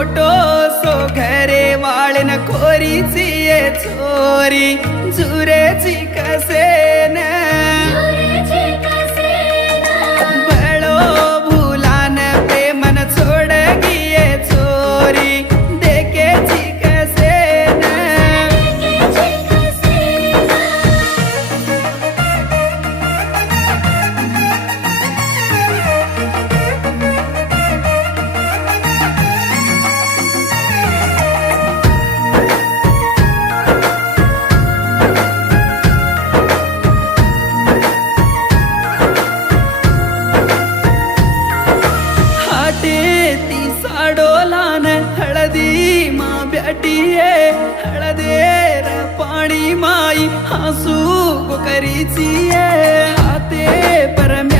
motor so घरे वाळन खोरीची ये चोरी जुरेची कसेन बळो भुलान प्रेमन छोड गिये चोरी देखेची कसेन ती साडोलान हळदी मा ब्याटिये हळदेर पाणी माई हसू करीची हाते परम्या